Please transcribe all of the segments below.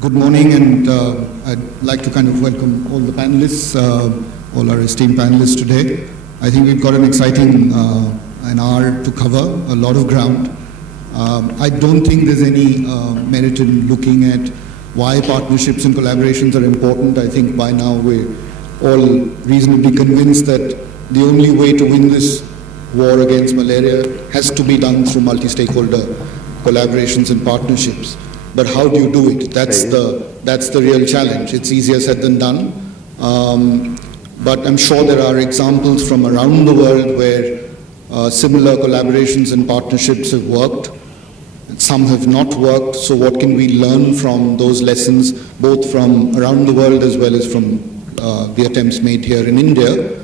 Good morning, and I'd like to kind of welcome all the panelists, all our esteemed panelists today. I think we've got an exciting an hour to cover, a lot of ground. I don't think there's any merit in looking at why partnerships and collaborations are important. I think by now we're all reasonably convinced that the only way to win this war against malaria has to be done through multi-stakeholder collaborations and partnerships. But how do you do it? That's the real challenge. It's easier said than done. But I'm sure there are examples from around the world where similar collaborations and partnerships have worked. Some have not worked. So what can we learn from those lessons, both from around the world as well as from the attempts made here in India?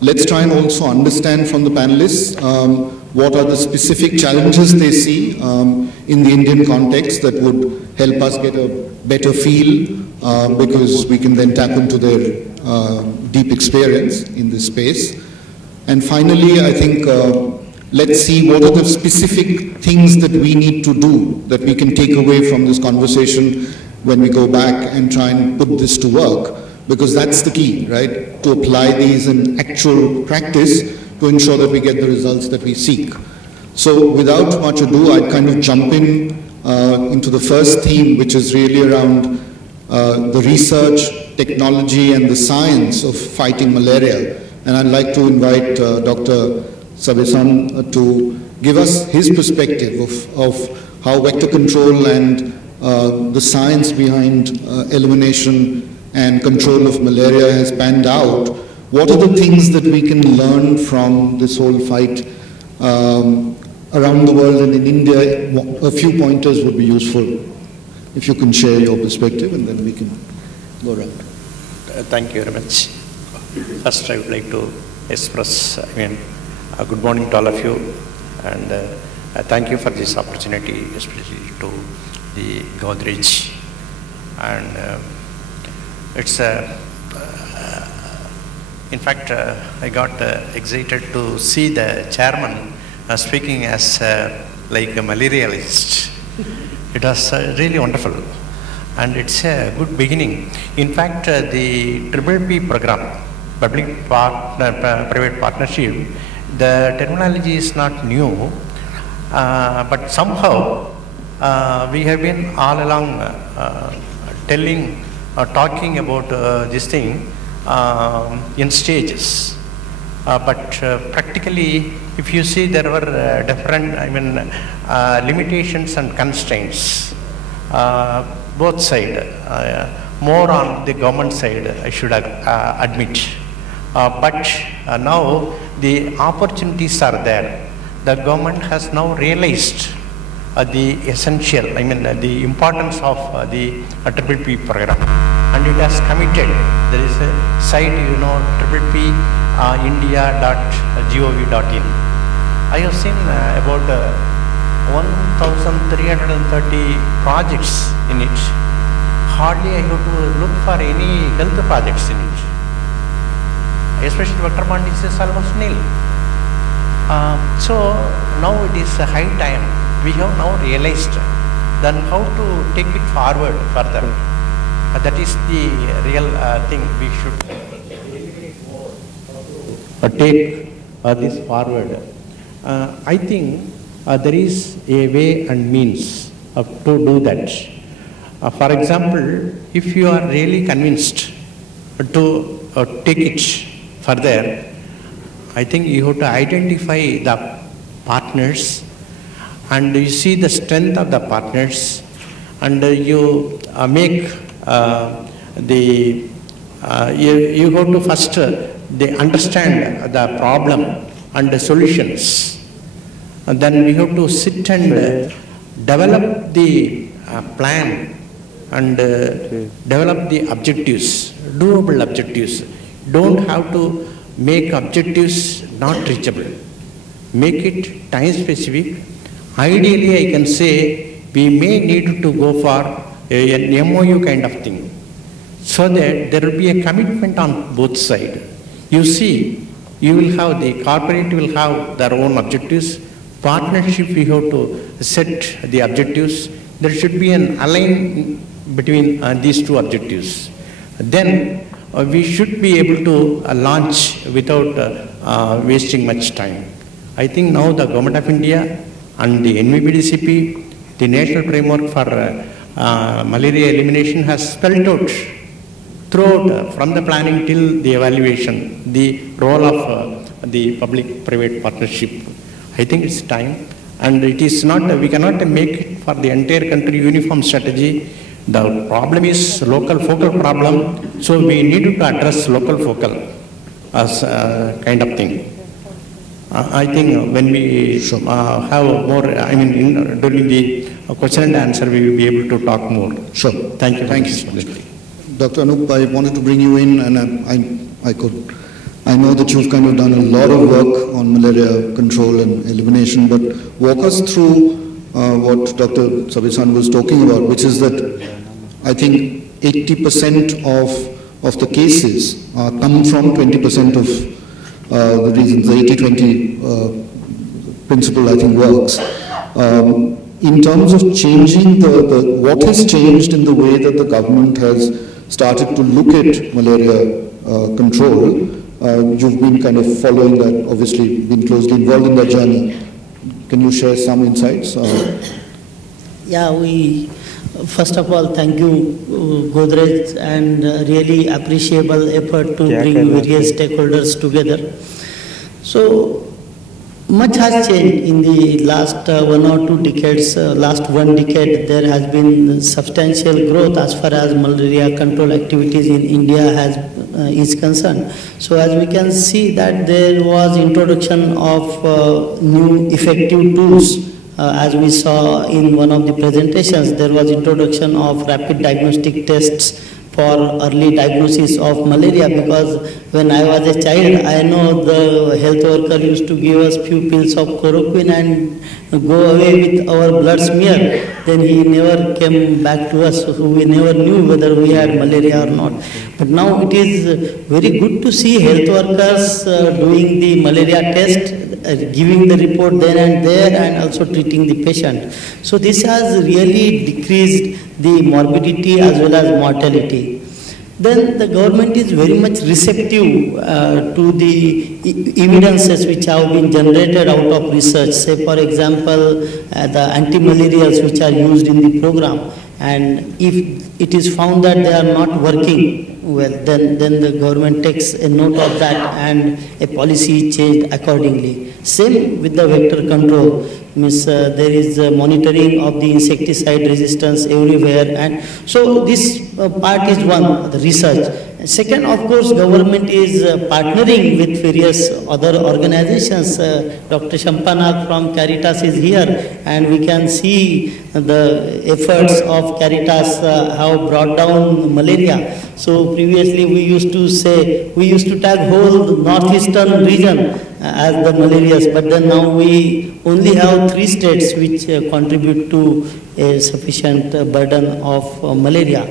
Let's try and also understand from the panelists what are the specific challenges they see in the Indian context that would help us get a better feel, because we can then tap into their deep experience in this space. And finally, I think let's see what are the specific things that we need to do that we can take away from this conversation when we go back and try and put this to work. Because that's the key, right? To apply these in actual practice to ensure that we get the results that we seek. So without much ado, I'd kind of jump into the first theme, which is really around the research, technology, and the science of fighting malaria. And I'd like to invite Dr. Sabesan to give us his perspective of how vector control and the science behind elimination and control of malaria has panned out. What are the things that we can learn from this whole fight around the world and in India? A few pointers would be useful if you can share your perspective, and then we can go around. Thank you very much. First, I would like to express good morning to all of you, and thank you for this opportunity, especially to the Godrej. And it's in fact, I got excited to see the chairman speaking as like a malarialist. It was really wonderful, and it's a good beginning. In fact, the PPP program, public-private partnership, the terminology is not new, but somehow we have been all along telling or talking about this thing in stages. But practically, if you see, there were different, limitations and constraints, both sides, more on the government side, I should admit. But now the opportunities are there. The government has now realized the essential, the importance of the PPP program, and it has committed. There is a site, pppindia.gov.in. I have seen about 1,330 projects in it. Hardly I have to look for any health projects in it. Especially vector borne disease is almost nil. So now it is a high time. We have now realized then how to take it forward further. That is the real thing we should take this forward. I think there is a way and means to do that. For example, if you are really convinced to take it further, I think you have to identify the partners, and you see the strength of the partners, and you make you have to first they understand the problem and the solutions, and then we have to sit and develop the plan and develop the objectives, doable objectives. Don't have to make objectives not reachable. Make it time specific. Ideally, I can say we may need to go for an MOU kind of thing, so that there will be a commitment on both sides. You see, you will have the corporate will have their own objectives. Partnership, we have to set the objectives. there should be an align between these two objectives. Then we should be able to launch without wasting much time. I think now the Government of India and the NVBDCP, the National Framework for Malaria Elimination has spelled out throughout, from the planning till the evaluation, the role of the public-private partnership. I think it's time, and it is not, we cannot make it for the entire country uniform strategy. The problem is local focal problem, so we need to address local focal as a kind of thing. I think when we have more, I mean, during the question and answer, we will be able to talk more. Sure. Thank you. Thank you. Dr. Anup, I wanted to bring you in, and I know that you've kind of done a lot of work on malaria control and elimination, but walk us through what Dr. Sabisan was talking about, which is that I think 80% of the cases come from 20% of the reasons. The 80-20 principle, I think, works. In terms of changing what has changed in the way that the government has started to look at malaria control, you've been kind of following that, obviously been closely involved in that journey. Can you share some insights? Yeah, first of all, thank you, Godrej, and really appreciable effort to bring various stakeholders together. So, much has changed in the last 1 or 2 decades. Last 1 decade, there has been substantial growth as far as malaria control activities in India is concerned. So, as we can see that there was introduction of new effective tools. As we saw in one of the presentations, there was introduction of rapid diagnostic tests for early diagnosis of malaria, because when I was a child, I know the health worker used to give us few pills of chloroquine and go away with our blood smear. Then he never came back to us, so we never knew whether we had malaria or not. But now it is very good to see health workers doing the malaria test, giving the report then and there, and also treating the patient. So this has really decreased the morbidity as well as mortality. Then the government is very much receptive to the evidences which have been generated out of research. Say, for example, the anti-malarials which are used in the program, and if it is found that they are not working well, then the government takes a note of that and a policy is changed accordingly. Same with the vector control. There is monitoring of the insecticide resistance everywhere, and so this part is one, the research. Second, of course, government is partnering with various other organizations. Dr. Shampanak from Caritas is here, and we can see the efforts of Caritas have brought down malaria. So previously we used to tag whole northeastern region as the malarias, but then now we only have 3 states which contribute to a sufficient burden of malaria.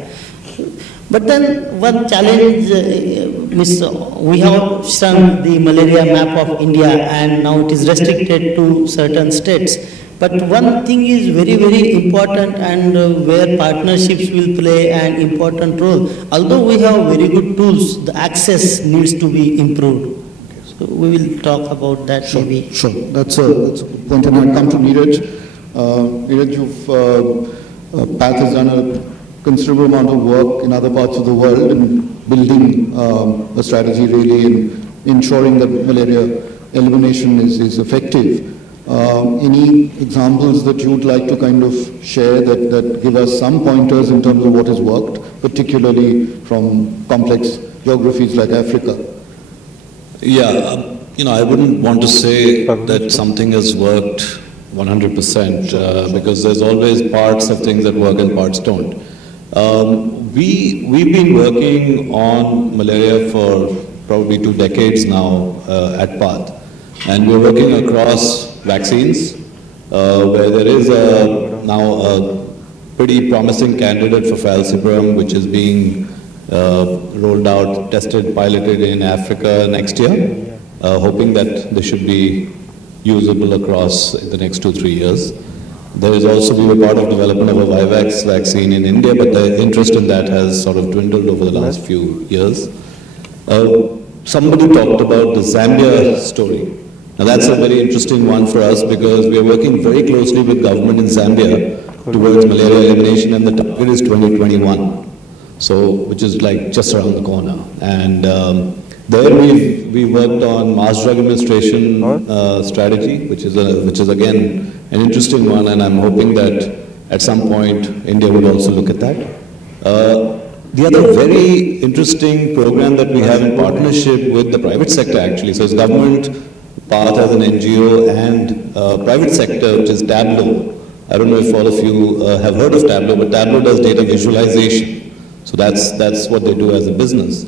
But then one challenge, we have shrunk the malaria map of India, and now it is restricted to certain states. But one thing is very, very important, and where partnerships will play an important role. Although we have very good tools, the access needs to be improved. So we will talk about that maybe. Sure, that's a point. And I'll come to Neeraj. Neeraj, PATH has done a considerable amount of work in other parts of the world in building a strategy really in ensuring that malaria elimination is effective. Any examples that you would like to kind of share that give us some pointers in terms of what has worked, particularly from complex geographies like Africa? Yeah, I wouldn't want to say that something has worked 100% because there's always parts of things that work and parts don't. We've been working on malaria for probably 2 decades now at PATH, and we're working across vaccines, where there is now a pretty promising candidate for falciparum, which is being rolled out, tested, piloted in Africa next year, hoping that this should be usable across the next 2-3 years. There is also, we were part of development of a Vivax vaccine in India, but the interest in that has sort of dwindled over the last few years. Somebody talked about the Zambia story. Now that's a very interesting one for us because we are working very closely with government in Zambia towards malaria elimination, and the target is 2021. So, which is like just around the corner. And there we worked on mass drug administration strategy, which is again an interesting one, and I'm hoping that at some point India will also look at that. The other very interesting program that we have in partnership with the private sector actually, so it's government, Path as an NGO, and private sector, which is Tableau. I don't know if all of you have heard of Tableau, but Tableau does data visualization. So that's what they do as a business.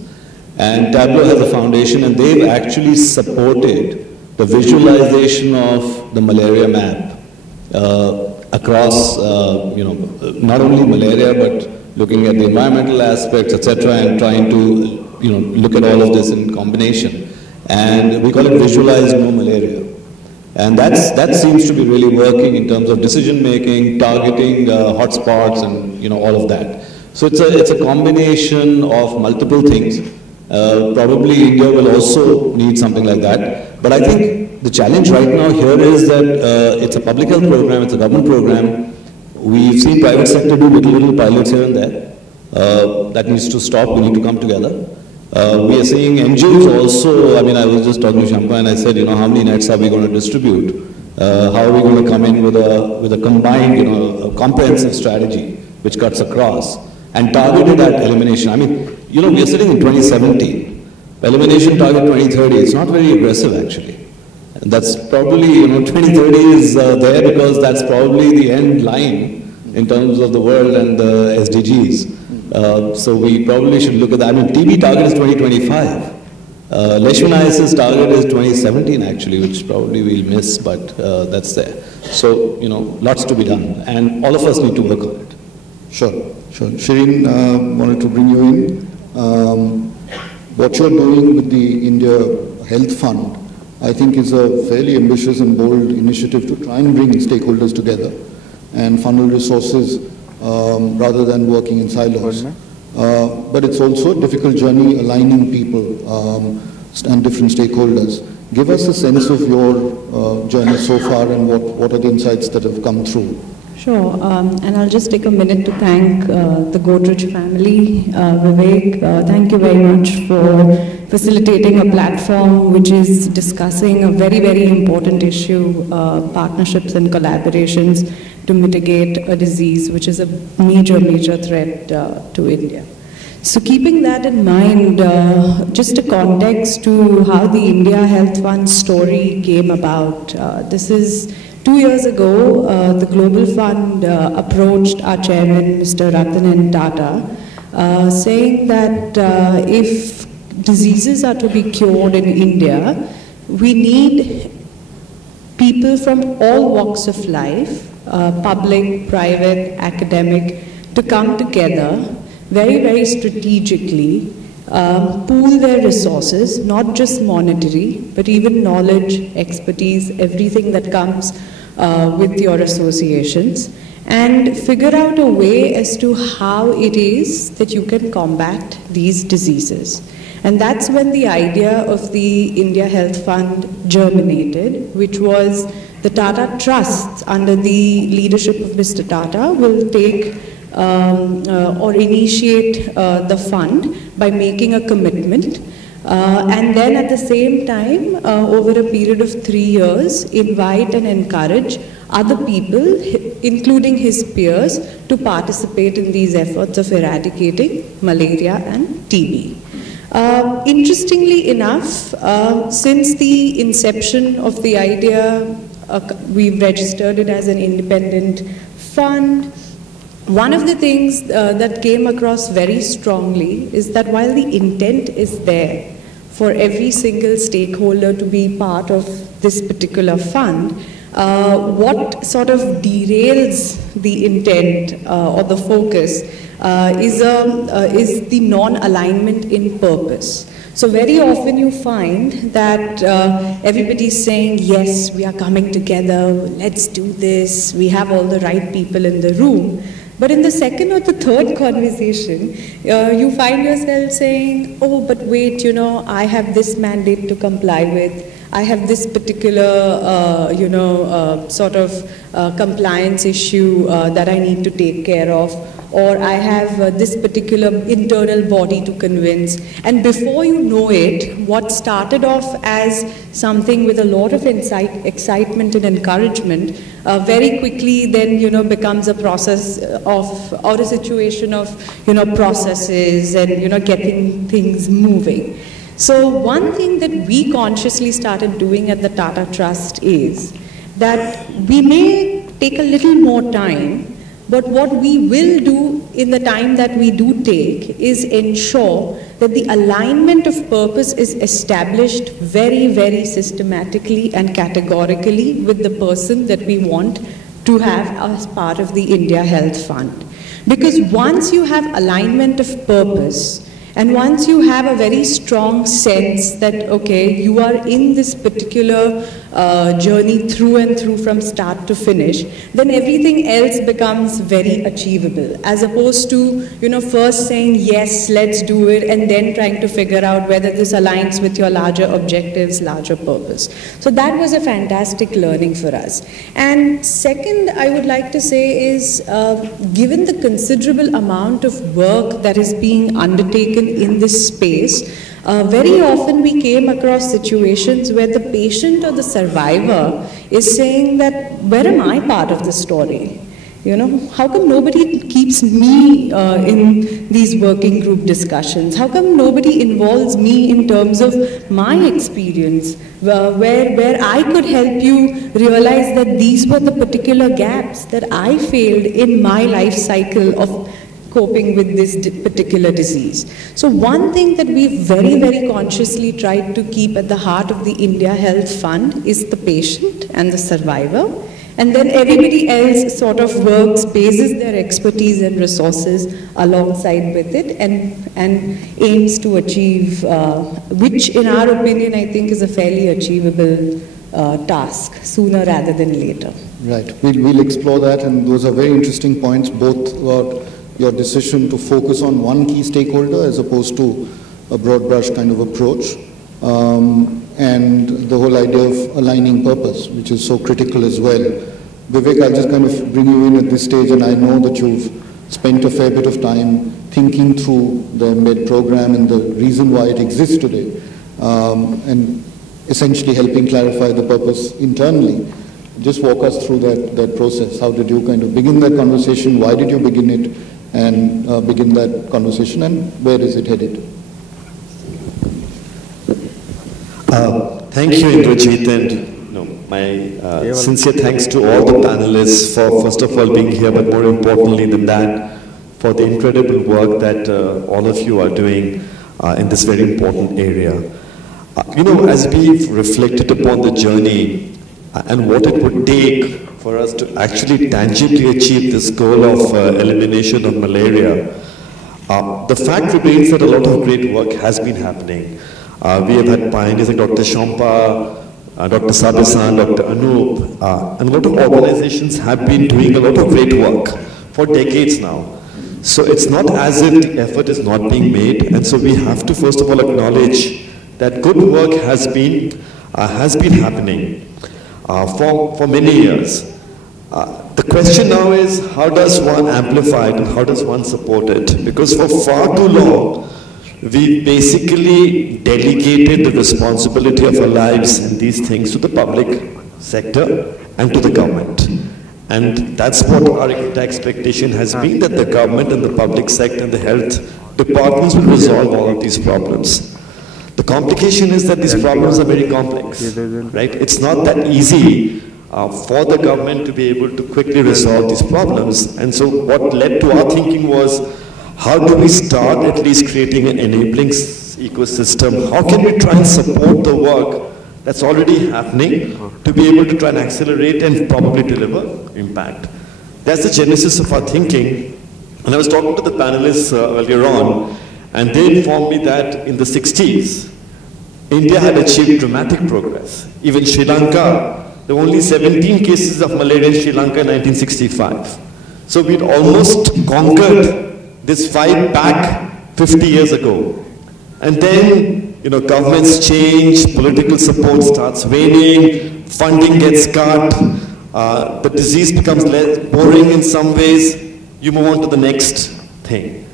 And Tableau has a foundation, and they've actually supported the visualization of the malaria map across, not only malaria, but looking at the environmental aspects, etc., and trying to, look at all of this in combination. And we call it Visualize No Malaria. And that seems to be really working in terms of decision making, targeting hotspots, and all of that. So it's a combination of multiple things. Probably India will also need something like that. But I think the challenge right now here is that it's a public health program, it's a government program. We've seen private sector do little pilots here and there. That needs to stop, we need to come together. We are seeing NGOs also, I was just talking to Shampa and I said, how many nets are we going to distribute? How are we going to come in with a combined, a comprehensive strategy which cuts across and targeted at elimination? We are sitting in 2017. Elimination target 2030, it's not very aggressive actually. And that's probably, 2030 is there because that's probably the end line in terms of the world and the SDGs. So we probably should look at that. TB target is 2025. Leishmaniasis target is 2017 actually, which probably we'll miss, but that's there. So, lots to be done, and all of us need to work on it. Sure. Shireen, wanted to bring you in. What you're doing with the India Health Fund, I think, is a fairly ambitious and bold initiative to try and bring stakeholders together and funnel resources rather than working in silos. But it's also a difficult journey aligning people and different stakeholders. Give us a sense of your journey so far and what are the insights that have come through. Sure, and I'll just take a minute to thank the Godrej family. Vivek, thank you very much for facilitating a platform which is discussing a very, very important issue, partnerships and collaborations to mitigate a disease which is a major, major threat to India. So keeping that in mind, just a context to how the India Health Fund story came about. This is 2 years ago, the Global Fund approached our chairman, Mr. Ratan Tata, saying that if diseases are to be cured in India, we need people from all walks of life, public, private, academic, to come together very, very strategically, pool their resources, not just monetary, but even knowledge, expertise, everything that comes with your associations, and figure out a way as to how it is that you can combat these diseases. And that's when the idea of the India Health Fund germinated, which was the Tata Trusts, under the leadership of Mr. Tata, will take or initiate the fund by making a commitment, and then at the same time, over a period of 3 years, invite and encourage other people, including his peers, to participate in these efforts of eradicating malaria and TB. Interestingly enough, since the inception of the idea, we've registered it as an independent fund. One of the things that came across very strongly is that while the intent is there for every single stakeholder to be part of this particular fund, what sort of derails the intent or the focus is the non-alignment in purpose. So very often you find that everybody's saying, yes, we are coming together, let's do this, we have all the right people in the room. But in the second or the third conversation, you find yourself saying, oh, but wait, I have this mandate to comply with. I have this particular, sort of compliance issue that I need to take care of. Or I have this particular internal body to convince. And before you know it, what started off as something with a lot of excitement and encouragement, very quickly then, becomes a process of, or a situation of, processes and, getting things moving. So one thing that we consciously started doing at the Tata Trust is that we may take a little more time, but what we will do in the time that we do take is ensure that the alignment of purpose is established very, very systematically and categorically with the person that we want to have as part of the India Health Fund. Because once you have alignment of purpose, and once you have a very strong sense that, okay, you are in this particular journey through and through from start to finish, then everything else becomes very achievable. As opposed to, first saying, yes, let's do it, and then trying to figure out whether this aligns with your larger objectives, larger purpose. So that was a fantastic learning for us. And second, I would like to say is, given the considerable amount of work that is being undertaken in this space, very often we came across situations where the patient or the survivor is saying that, where am I part of the story? How come nobody keeps me in these working group discussions? How come nobody involves me in terms of my experience, where I could help you realize that these were the particular gaps that I failed in my life cycle of coping with this particular disease. So one thing that we've very, very consciously tried to keep at the heart of the India Health Fund is the patient and the survivor. And then everybody else sort of works, bases their expertise and resources alongside with it and aims to achieve, which in our opinion, I think is a fairly achievable task, sooner rather than later. Right, we'll explore that, and those are very interesting points, both about your decision to focus on one key stakeholder as opposed to a broad brush kind of approach, and the whole idea of aligning purpose, which is so critical as well. Vivek, I'll just kind of bring you in at this stage, and I know that you've spent a fair bit of time thinking through the embed program and the reason why it exists today, and essentially helping clarify the purpose internally. Just walk us through that process. How did you kind of begin that conversation? Why did you begin it? And begin that conversation, and where is it headed? Thank you, Indrajit, and my sincere thanks to all the panelists for, first of all, being here, but more importantly than that, for the incredible work that all of you are doing in this very important area. As we've reflected upon the journey and what it would take for us to actually tangibly achieve this goal of elimination of malaria, the fact remains that a lot of great work has been happening. We have had pioneers like Dr. Shampa, Dr. Sabisan, Dr. Anup, and a lot of organizations have been doing a lot of great work for decades now. So it's not as if the effort is not being made, and so we have to first of all acknowledge that good work has been happening for many years. The question now is, how does one amplify it and how does one support it? Because for far too long, we basically delegated the responsibility of our lives and these things to the public sector and to the government. And that's what our expectation has been, that the government and the public sector and the health departments will resolve all of these problems. The complication is that these problems are very complex, right? It's not that easy for the government to be able to quickly resolve these problems. And so what led to our thinking was, how do we start at least creating an enabling ecosystem? How can we try and support the work that's already happening to be able to try and accelerate and probably deliver impact? That's the genesis of our thinking. And I was talking to the panelists earlier on, and they informed me that in the 60s, India had achieved dramatic progress. Even Sri Lanka, there were only 17 cases of malaria in Sri Lanka in 1965. So we'd almost conquered this fight back 50 years ago. And then, governments change, political support starts waning, funding gets cut, the disease becomes less boring in some ways, you move on to the next thing.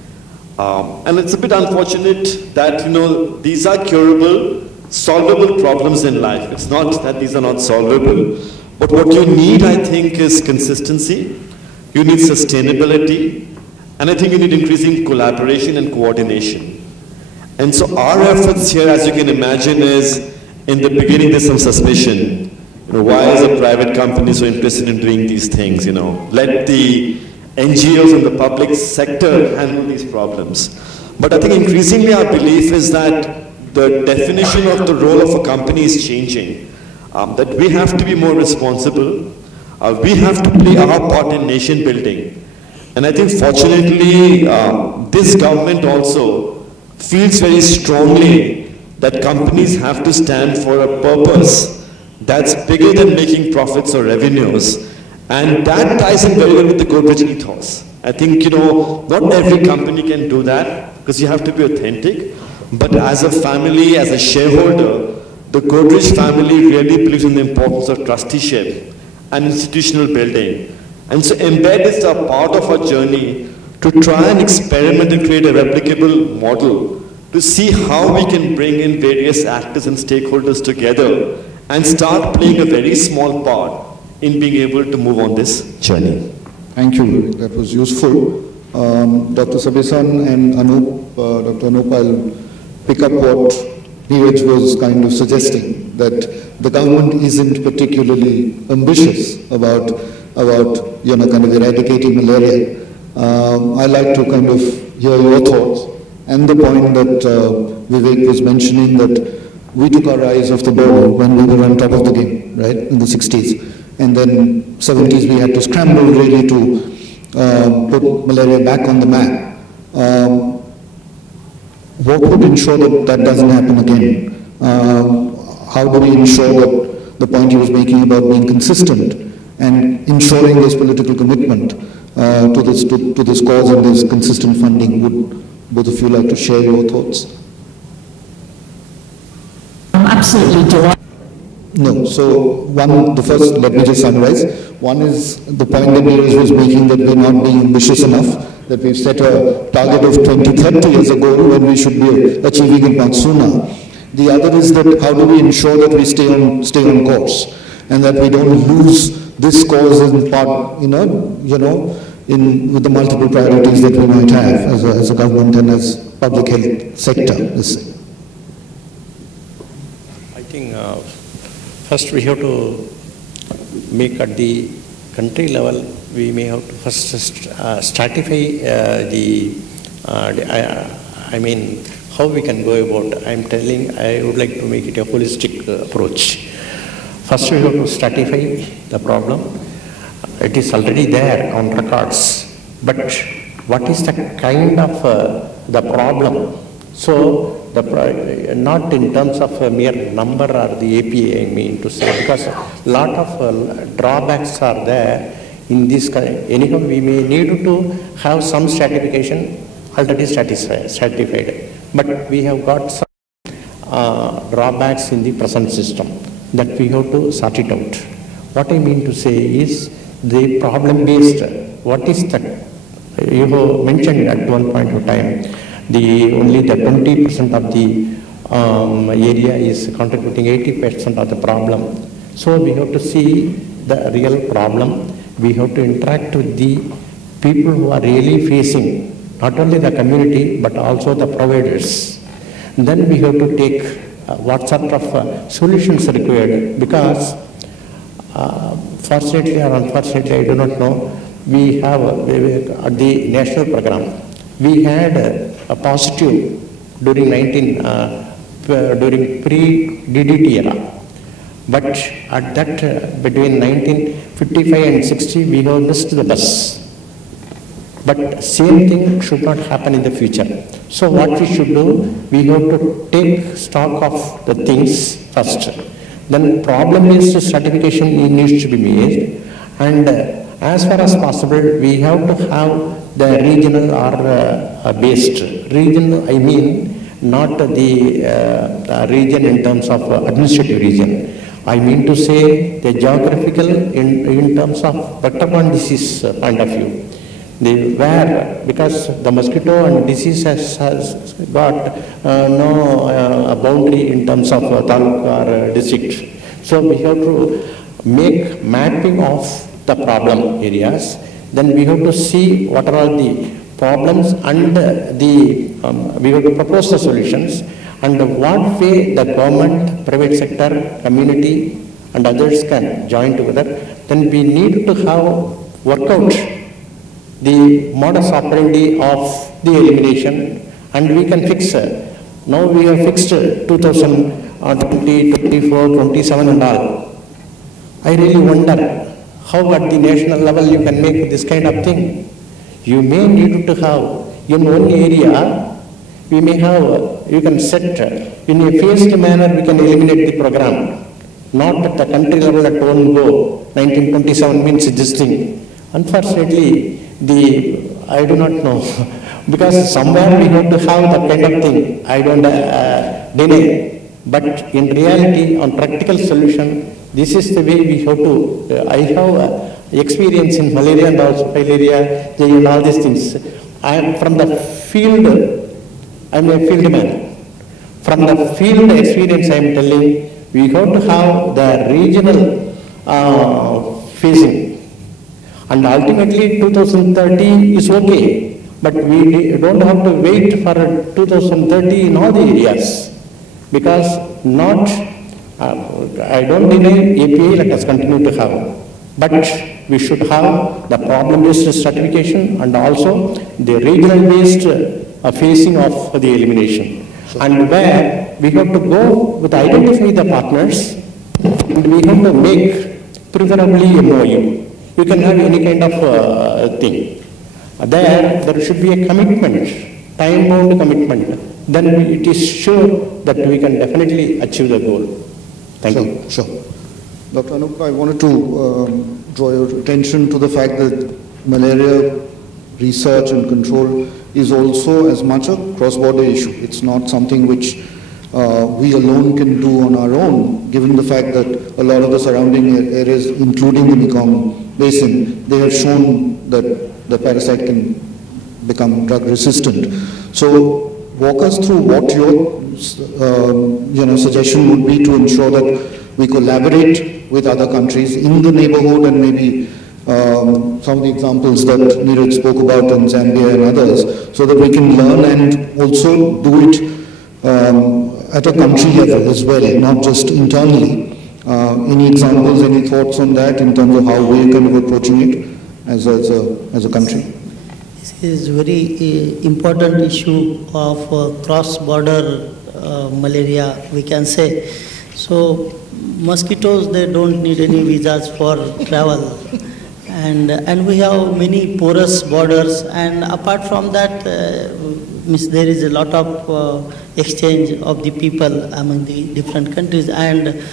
And it's a bit unfortunate that, these are curable, solvable problems in life. It's not that these are not solvable. But what you need, I think, is consistency. You need sustainability. And I think you need increasing collaboration and coordination. And so our efforts here, as you can imagine, is in the beginning there's some suspicion. Why is a private company so interested in doing these things? Let the NGOs and the public sector handle these problems. But I think increasingly our belief is that the definition of the role of a company is changing. That we have to be more responsible. We have to play our part in nation building. And I think fortunately, this government also feels very strongly that companies have to stand for a purpose that's bigger than making profits or revenues. And that ties in very well with the Godrej ethos. I think, not every company can do that because you have to be authentic. But as a family, as a shareholder, the Godrej family really believes in the importance of trusteeship and institutional building. And so Embed is a part of our journey to try and experiment and create a replicable model to see how we can bring in various actors and stakeholders together and start playing a very small part in being able to move on this journey. Thank you, that was useful. Dr. Sabesan and Anup, Dr. Anup, I'll pick up what Neeraj was kind of suggesting, that the government isn't particularly ambitious about kind of eradicating malaria. I like to kind of hear your thoughts and the point that Vivek was mentioning, that we took our eyes off the ball when we were on top of the game, right, in the 60s. And then 70s we had to scramble really to put malaria back on the map. What would ensure that that doesn't happen again? How do we ensure that the point he was making about being consistent and ensuring this political commitment to this cause and this consistent funding? Would both of you like to share your thoughts? I'm absolutely delighted. No, so the first, let me just summarize. One is the point that Neeraj was making, that we're not being ambitious enough, that we've set a target of 2030 as a goal when we should be achieving it much sooner. The other is that how do we ensure that we stay on course and that we don't lose this cause in part, with the multiple priorities that we might have as a government and as public health sector. I think first we have to make at the country level, we may have to first stratify how we can go about. I would like to make it a holistic approach. First we have to stratify the problem. It is already there on records, but what is the kind of the problem? So, not in terms of a mere number or the APA, I mean to say, because a lot of drawbacks are there in this. Anyhow, we may need to have some stratification already stratified, but we have got some drawbacks in the present system that we have to sort it out. What I mean to say is the problem-based. What is that? You have mentioned at one point of time. Only the 20% of the area is contributing 80% of the problem. So we have to see the real problem. We have to interact with the people who are really facing not only the community but also the providers. Then we have to take what sort of solutions required, because fortunately or unfortunately, I do not know, we have at the national program, we had a positive during pre-DDT era, but at that between 1955 and 60 we have missed the bus. But same thing should not happen in the future. So what we should do, we have to take stock of the things first. Then problem-based certification needs to be made, and as far as possible, we have to have the regional or based. Regional, I mean, not the region in terms of administrative region. I mean to say the geographical in terms of vector-borne disease point of view. Because the mosquito and disease has got no boundary in terms of taluk or district. So we have to make mapping of the problem areas. Then we have to see what are all the problems and we have to propose the solutions, and what way the government, private sector, community and others can join together. Then we need to have work out the modus operandi of the elimination, and we can fix. Now we have fixed 2020, 24, 27 and all. I really wonder how at the national level you can make this kind of thing. You may need to have in one area, we may have, you can set in a phased manner, we can eliminate the program. Not at the country level at one go. 1927 means this thing. Unfortunately, I do not know, because somewhere we have to have that kind of thing. I don't deny, but in reality, on practical solution, this is the way we have to. I have experience in malaria and also filaria and all these things. I am from the field. I am a field man. From the field experience, I am telling we have to have the regional phasing. And ultimately 2030 is okay, but we don't have to wait for 2030 in all the areas, because I don't deny API, let us continue to have, but we should have the problem-based stratification and also the regional-based phasing of the elimination. And where we have to go with identify the partners, and we have to make preferably a MOU. You can have any kind of thing. There should be a commitment, time-bound commitment. Then it is sure that we can definitely achieve the goal. Thank you. Sure. Dr. Anup, I wanted to draw your attention to the fact that malaria research and control is also as much a cross-border issue. It's not something which we alone can do on our own, given the fact that a lot of the surrounding areas, including the Mekong Basin, they have shown that the parasite can become drug resistant. So walk us through what your suggestion would be to ensure that we collaborate with other countries in the neighborhood, and maybe some of the examples that Neeraj spoke about in Zambia and others, so that we can learn and also do it at a country level as well, not just internally. Any examples, any thoughts on that in terms of how we're kind of approaching it as a country? This is a very important issue of cross-border malaria, we can say. So mosquitoes, they don't need any visas for travel. And we have many porous borders, and apart from that, there is a lot of exchange of the people among the different countries. And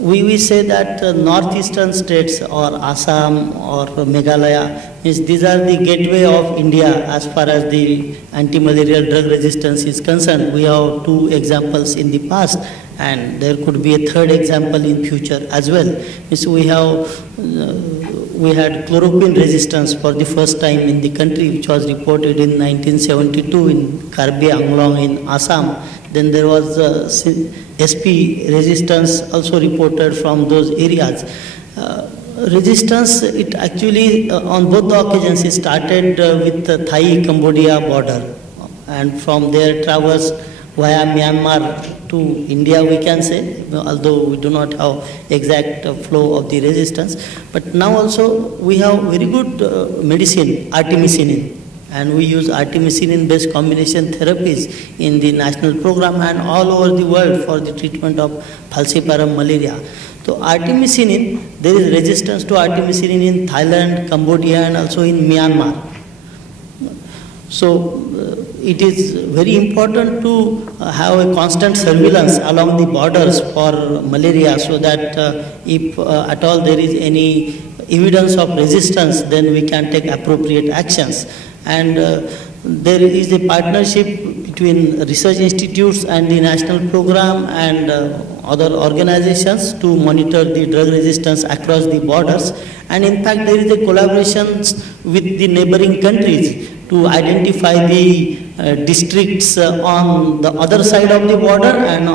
we say that northeastern states or Assam or Meghalaya, these are the gateway of India as far as the anti-malarial drug resistance is concerned. We have 2 examples in the past, and there could be a 3rd example in future as well. We had chloroquine resistance for the first time in the country, which was reported in 1972 in Karbi Anglong in Assam. Then there was SP resistance also reported from those areas. Resistance, it actually on both the occasions it started with the Thai-Cambodia border, and from there traversed via Myanmar to India, we can say, although we do not have exact flow of the resistance. But now also we have very good medicine, artemisinin, and we use artemisinin-based combination therapies in the national program and all over the world for the treatment of falciparum malaria. So artemisinin, there is resistance to artemisinin in Thailand, Cambodia, and also in Myanmar. So it is very important to have a constant surveillance along the borders for malaria, so that if at all there is any evidence of resistance, then we can take appropriate actions. And there is a partnership between research institutes and the national program and other organizations to monitor the drug resistance across the borders. And in fact, there is a collaboration with the neighboring countries to identify the districts on the other side of the border and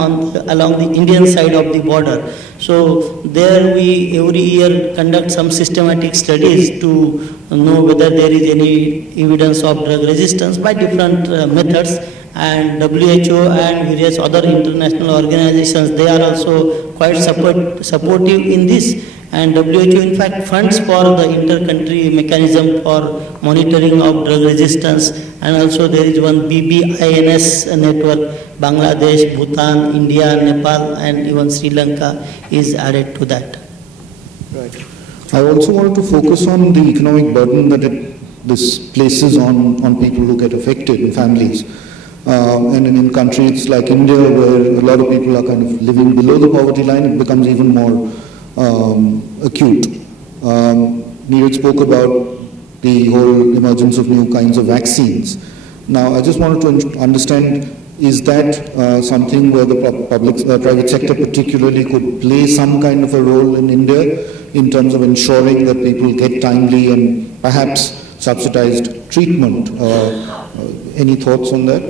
along the Indian side of the border. So there we every year conduct some systematic studies to know whether there is any evidence of drug resistance by different methods. And WHO and various other international organizations, they are also quite supportive in this. And WHO in fact funds for the inter-country mechanism for monitoring of drug resistance. And also there is one BBINS network, Bangladesh, Bhutan, India, Nepal, and even Sri Lanka is added to that. Right. I also wanted to focus on the economic burden that this places on people who get affected in families. And in countries like India, where a lot of people are kind of living below the poverty line, it becomes even more acute. Neeraj spoke about the whole emergence of new kinds of vaccines. Now, I just wanted to understand, is that something where the private sector particularly could play some kind of a role in India in terms of ensuring that people get timely and perhaps subsidized treatment? Any thoughts on that?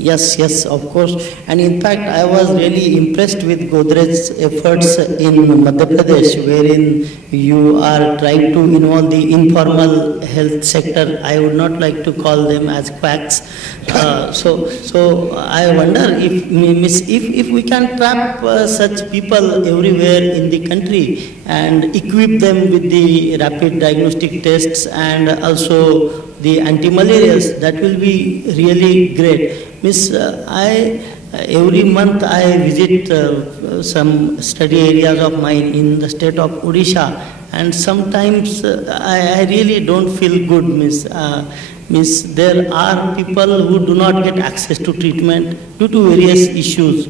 Yes, of course. And in fact, I was really impressed with Godrej's efforts in Madhya Pradesh, wherein you are trying to involve the informal health sector. I would not like to call them as quacks. So I wonder if we can trap such people everywhere in the country and equip them with the rapid diagnostic tests and also the anti-malarials, that will be really great. Every month I visit some study areas of mine in the state of Odisha, and sometimes I really don't feel good. There are people who do not get access to treatment due to various issues.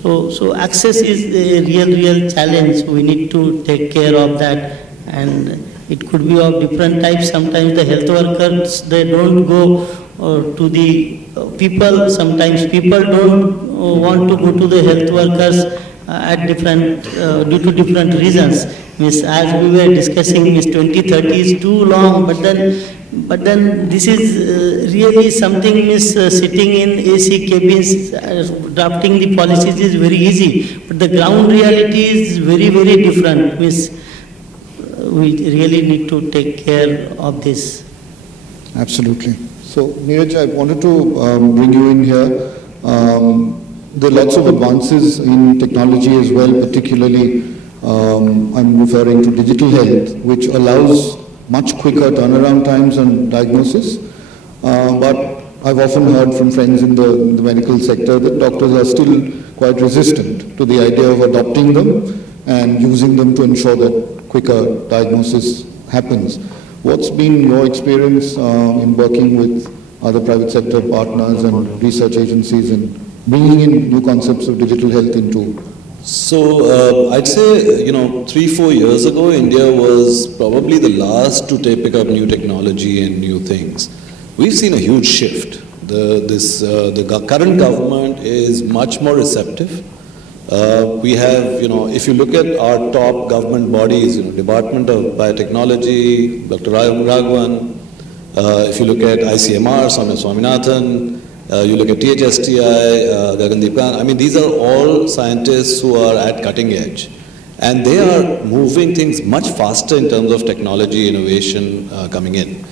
So access is a real challenge. We need to take care of that, and it could be of different types. Sometimes the health workers, they don't go to the people. Sometimes people don't want to go to the health workers at due to different reasons. As we were discussing, 2030 is too long, but then this is really something. Sitting in AC cabins, drafting the policies is very easy, but the ground reality is very different. We really need to take care of this. Absolutely. So, Neeraj, I wanted to bring you in here. There are lots of advances in technology as well, particularly I'm referring to digital health, which allows much quicker turnaround times and diagnosis. But I've often heard from friends in the medical sector that doctors are still quite resistant to the idea of adopting them and using them to ensure that quicker diagnosis happens. What's been your experience in working with other private sector partners and research agencies and bringing in new concepts of digital health into? So I'd say, 3-4 years ago, India was probably the last to pick up new technology and new things. We've seen a huge shift. The current government is much more receptive. We have, if you look at our top government bodies, Department of Biotechnology, Dr. Raghavan, if you look at ICMR, Soumya Swaminathan, you look at THSTI, Gagandeep Khan, these are all scientists who are at cutting edge. And they are moving things much faster in terms of technology, innovation coming in.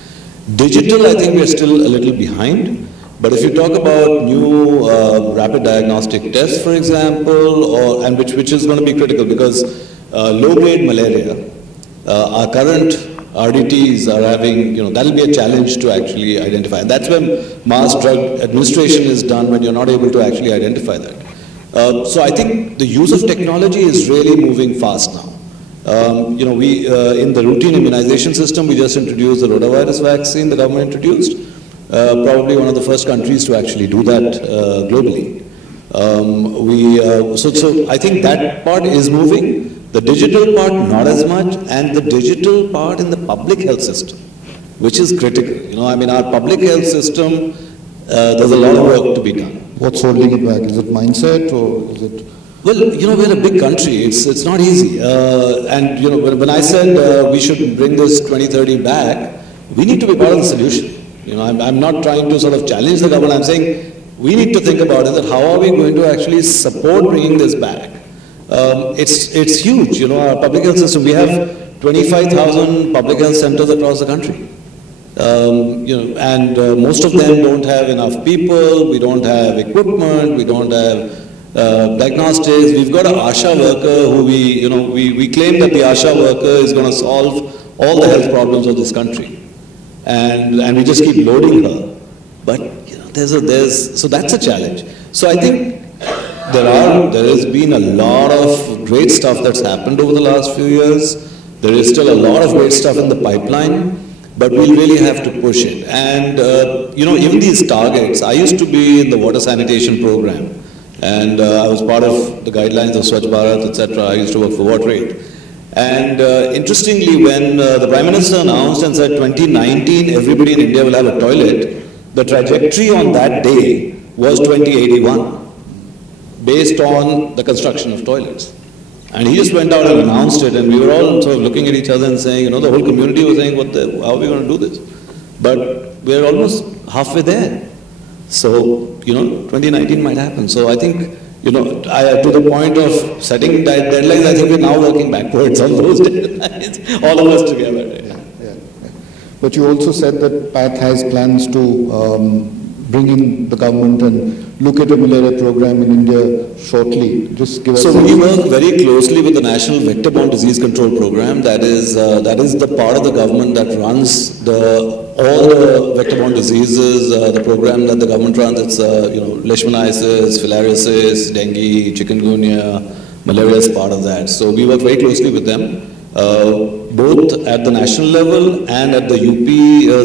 Digital, I think we're still a little behind. But if you talk about new rapid diagnostic tests, for example, and which is going to be critical because low-grade malaria, our current RDTs are having, that'll be a challenge to actually identify. And that's when mass drug administration is done, when you're not able to actually identify that. So I think the use of technology is really moving fast now. We in the routine immunization system, we just introduced the rotavirus vaccine the government introduced. probably one of the first countries to actually do that globally. So I think that part is moving. The digital part, not as much, and the digital part in the public health system, which is critical. You know, I mean, our public health system, there's a lot of work to be done. What's holding it back? Is it mindset or is it? Well, you know, we're a big country. It's not easy. And, you know, when I said we should bring this 2030 back, we need to be part of the solution. You know, I'm not trying to sort of challenge the government. I'm saying we need to think about it, that how are we going to actually support bringing this back? It's huge. You know, our public health system, we have 25,000 public health centers across the country. You know, and most of them don't have enough people, we don't have equipment, we don't have diagnostics. We've got an ASHA worker who we claim that the ASHA worker is going to solve all the health problems of this country. And we just keep loading her. But, you know, so that's a challenge. So I think there has been a lot of great stuff that's happened over the last few years. There is still a lot of great stuff in the pipeline. But we'll really have to push it. And, you know, even these targets, I used to be in the water sanitation program. And I was part of the guidelines of Swachh Bharat, etc. I used to work for WaterAid. And interestingly, when the Prime Minister announced and said 2019, everybody in India will have a toilet, the trajectory on that day was 2081, based on the construction of toilets. And he just went out and announced it, and we were all sort of looking at each other and saying, you know, the whole community was saying, how are we going to do this? But we're almost halfway there. So, you know, 2019 might happen. So I think, you know, to the point of setting deadlines, I think we're now working backwards on those deadlines, all of us together. Yeah. But you also said that PATH has plans to bring in the government and look at a malaria program in India shortly. Just give us. So we work very closely with the National Vector-Borne Disease Control Program. That is the part of the government that runs all the vector-borne diseases. The program that the government runs, it's you know, leishmaniasis, filariasis, dengue, chikungunya, malaria is part of that. So we work very closely with them. Both at the national level and at the UP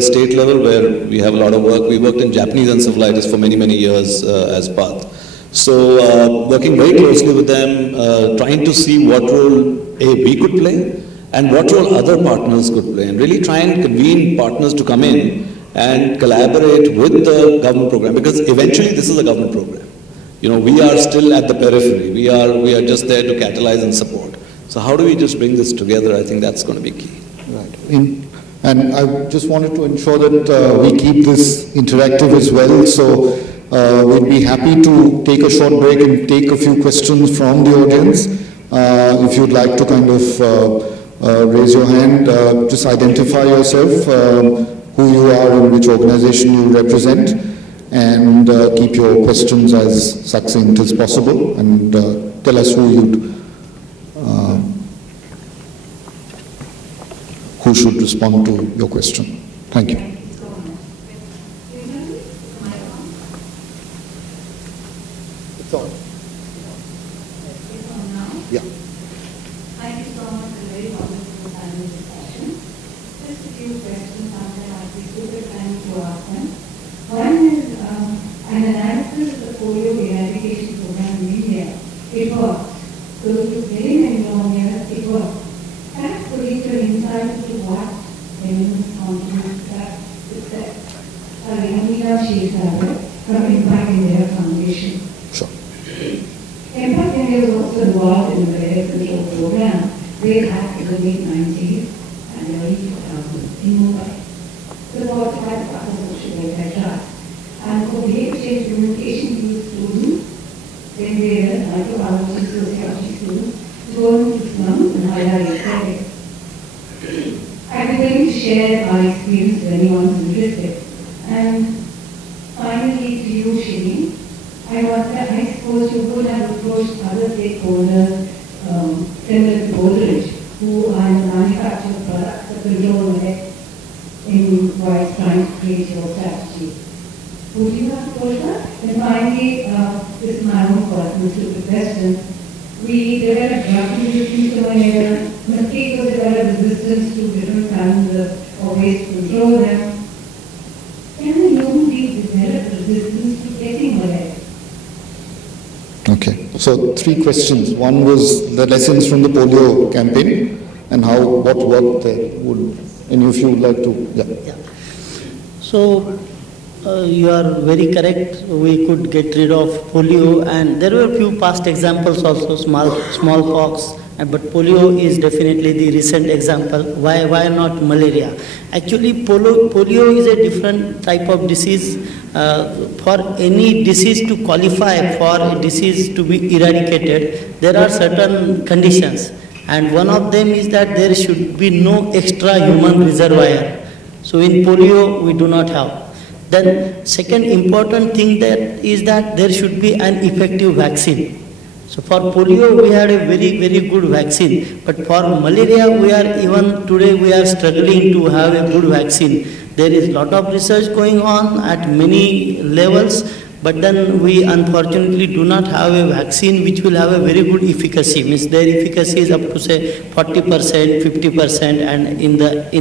state level, where we have a lot of work. We worked in Japanese encephalitis for many, many years as PATH. So working very closely with them, trying to see what role we could play and what role other partners could play, and really try and convene partners to come in and collaborate with the government program, because eventually this is a government program. You know, we are still at the periphery. We are just there to catalyze and support. So how do we just bring this together? I think that's going to be key. Right. And I just wanted to ensure that we keep this interactive as well. So we'd be happy to take a short break and take a few questions from the audience. If you'd like to kind of raise your hand, just identify yourself, who you are and which organization you represent, and keep your questions as succinct as possible, and tell us who should respond to your question. Thank you. It's on. Yeah. Thank you so much for a very wonderful panel discussion. Just a few questions something I think is good time to ask them. One is an analysis of the polio eradication program in India. It works. So it was very many long years, it works. Perhaps could you give insight into what elements contribute that Alameda Sheikh from Impact India Foundation. Sure. Impact India was also involved in the malaria control program way back in the late 90s and early 2000s in Mumbai. The water by social welfare trust. And for the exchange communication to students, when they were microbiology, sociology students, go into slums and highlight credit. I'd be willing to share my experience with anyone who's interested. And finally, to you, Shini, I suppose you would have approached other stakeholders, similar to Godrej, who are in the manufacture of products that will grow in while trying to create your strategy. Would you have approached that? And finally, this is my own personal stupid question. We develop drug resistance to malaria, mosquitoes develop resistance to different kinds of ways to control them. Can the human So 3 questions. One was the lessons from the polio campaign and what worked there. Would any of you would like to? Yeah. So you are very correct. We could get rid of polio, and there were a few past examples also, smallpox. But polio is definitely the recent example. Why not malaria? Actually, polio is a different type of disease. For any disease to qualify for a disease to be eradicated, there are certain conditions. And one of them is that there should be no extra human reservoir. So in polio, we do not have. Then second important thing is that there should be an effective vaccine. So for polio, we had a very good vaccine. But for malaria, even today we are struggling to have a good vaccine. There is a lot of research going on at many levels, but then we unfortunately do not have a vaccine which will have a very good efficacy. Means their efficacy is up to say 40%, 50%, and in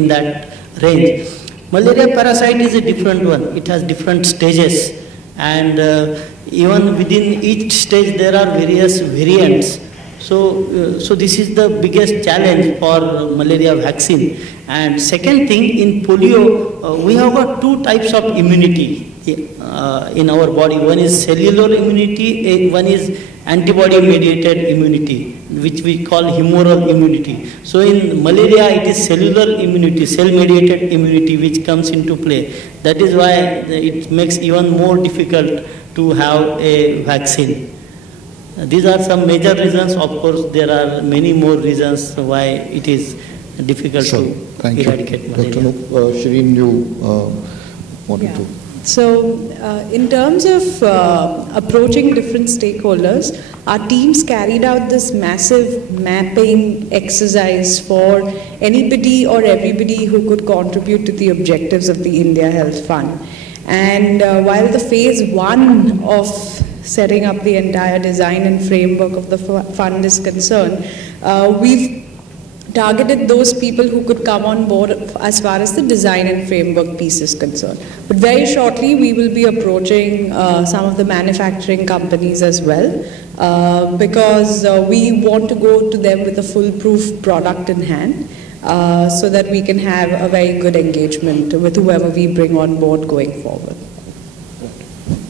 that range. Malaria parasite is a different one. It has different stages, and even within each stage there are various variants. So this is the biggest challenge for malaria vaccine. And second thing, in polio, we have got 2 types of immunity in our body. One is cellular immunity, one is antibody-mediated immunity, which we call humoral immunity. So in malaria, it is cellular immunity, cell-mediated immunity, which comes into play. That is why it makes even more difficult to have a vaccine. These are some major reasons. Of course, there are many more reasons why it is difficult to eradicate malaria. Dr. Shireen, you wanted to. So, in terms of approaching different stakeholders, our teams carried out this massive mapping exercise for anybody or everybody who could contribute to the objectives of the India Health Fund. And while the phase 1 of setting up the entire design and framework of the fund is concerned, we've targeted those people who could come on board as far as the design and framework piece is concerned. But very shortly we will be approaching some of the manufacturing companies as well, because we want to go to them with a foolproof product in hand, so that we can have a very good engagement with whoever we bring on board going forward.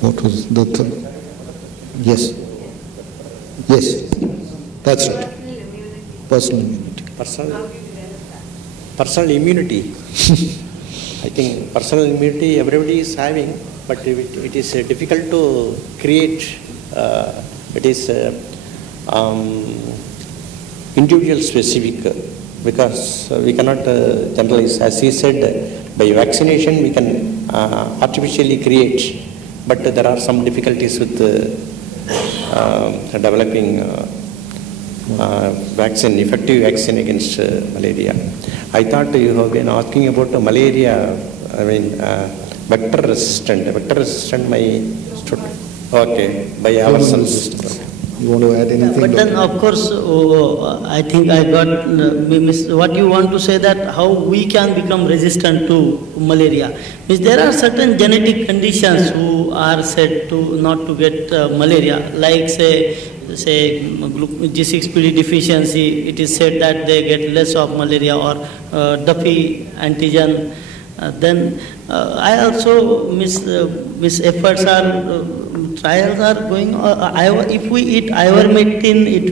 What was the third? Yes. Yes. That's right. Personal immunity. Personal immunity. I think personal immunity everybody is having, but it is difficult to create. It is individual specific, because we cannot generalize. As he said, by vaccination we can artificially create, but there are some difficulties with developing vaccine, effective vaccine against malaria. I thought you have been asking about malaria, vector resistant, my student. Okay, by ourselves. You want to add anything? But then, of course, I think I got what you want to say, that how we can become resistant to malaria. Means there are certain genetic conditions who are said to not to get malaria, like say G6PD deficiency. It is said that they get less of malaria, or Duffy antigen. Then I also efforts are. Trials are going on. If we eat ivermectin, it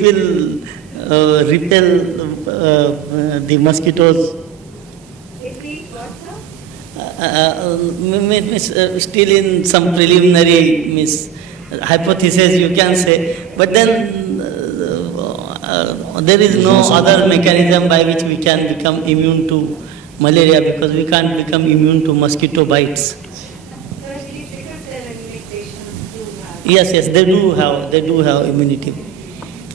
will repel the mosquitoes. If we eat what, sir? Still in some preliminary hypothesis, you can say, but then there is no other mechanism by which we can become immune to malaria, because we can't become immune to mosquito bites. Yes, they do have immunity.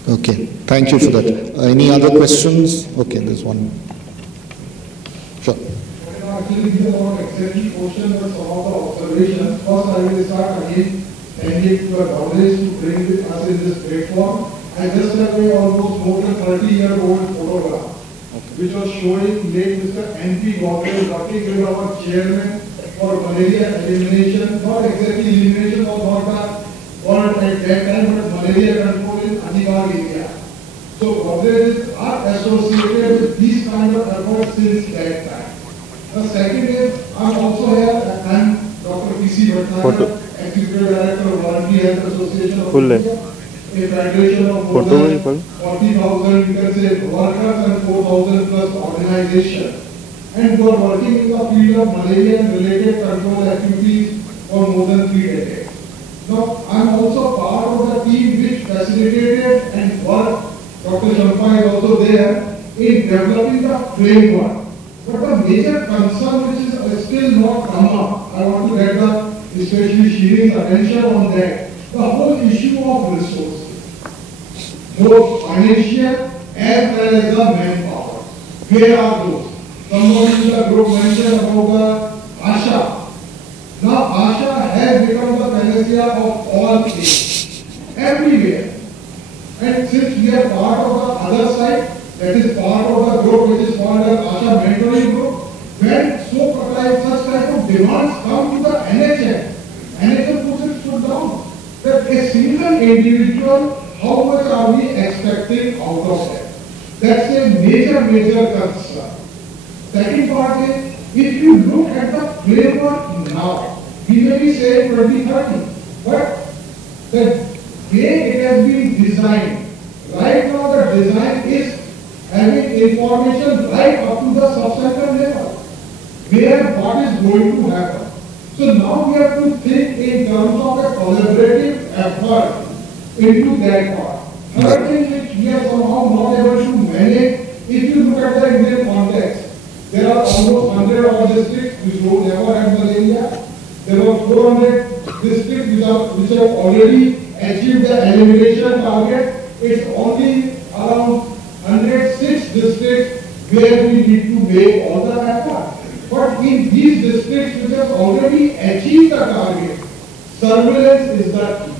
Okay, thank you for that. Any other questions? Okay, there's one. Sure. Actually, this is about executive portion of some of the observations. First, I will start again thanking your knowledge to bring with us in this platform. I just have a almost more than 30-year-old photograph, which was showing late Mr. N.P. Godrej working with our chairman for malaria elimination, not exactly elimination of not the word at that time, but malaria control in Alibag area. So Godrej are associated with these kind of efforts since that time. The second is, I'm also here, I'm Dr. P.C. Bhattacharya, Executive Director of Voluntary Health Association of India, a federation of more than 40,000, you can say, workers and 4,000 plus organizations. And we are working in the field of malaria and related control activities for more than 3 decades. Now, I am also part of the team which facilitated and worked, Dr. Shampa is also there, in developing the framework. But the major concern which is still not come up, I want to get the, especially Shiri's attention on that, the whole issue of resources, both financial as well as the manpower. Where are those? Somebody in the group mentioned about the ASHA. Now ASHA has become the panacea of all things, everywhere. And since we are part of the other side, that is part of the group which is called as ASHA mentoring group, when such type of demands come to the NHM, NHM puts its foot down. That a single individual, how much are we expecting out of that? That's a major concern. Second part is, if you look at the framework now, we may be saying 2030, but the way it has been designed, right now the design is having information right up to the sub-center level, where what is going to happen. So now we have to think in terms of a collaborative effort into that part. Third thing which we are somehow not able to manage, if you look at the Indian context, there are almost 100 odd districts which don't never have malaria. There are 400 districts which have already achieved the elimination target. It's only around 106 districts where we need to make all the effort. But in these districts which have already achieved the target, surveillance is the key.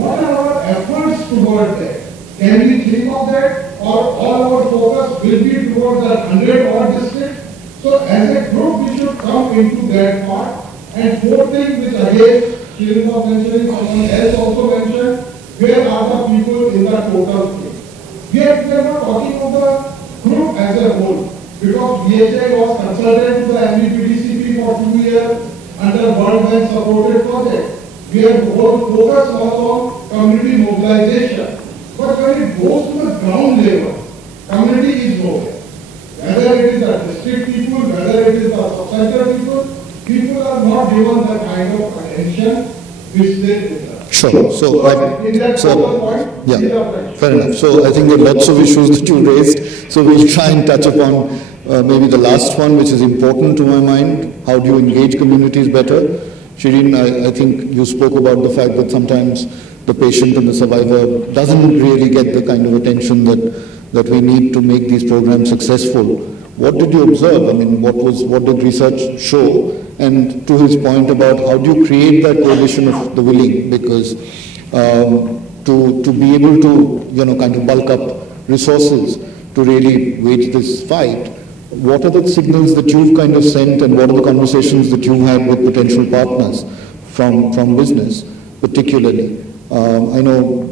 What are our efforts toward that? Can we think of that, or all our focus will be towards the 100 odd districts? So as a group we should come into that part. And fourth thing which again Shirin was mentioning, someone else also mentioned, where are the people in the total thing? We are not talking of the group as a whole, because BHI was consulted to the MBPDCP for 2 years under World Bank supported project. Where the whole focus was on community mobilization. But when it goes to the ground level, community is nowhere. Whether it is the district people, whether it is the sub-center people are not given the kind of attention which they deserve. Sure. Fair enough. So I think there are lots of issues that you raised. So we'll try and touch upon maybe the last one, which is important to my mind. How do you engage communities better? Shirin, I think you spoke about the fact that sometimes the patient and the survivor doesn't really get the kind of attention that we need to make these programs successful. What did you observe? I mean, what did research show? And to his point about how do you create that coalition of the willing? Because to be able to, kind of bulk up resources to really wage this fight, what are the signals that you've kind of sent, and what are the conversations that you've had with potential partners from business, particularly? I know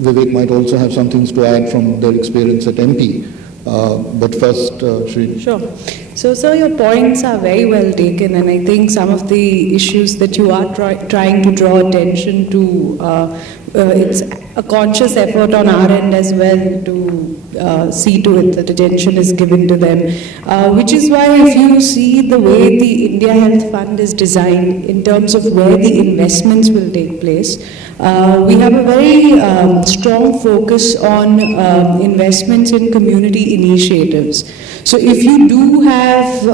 Vivek might also have some things to add from their experience at MP. But first, Shri. Sure. So, sir, your points are very well taken, and I think some of the issues that you are trying to draw attention to, it's a conscious effort on our end as well to see to it that attention is given to them. Which is why if you see the way the India Health Fund is designed in terms of where the investments will take place, we have a very strong focus on investments in community initiatives. So if you do have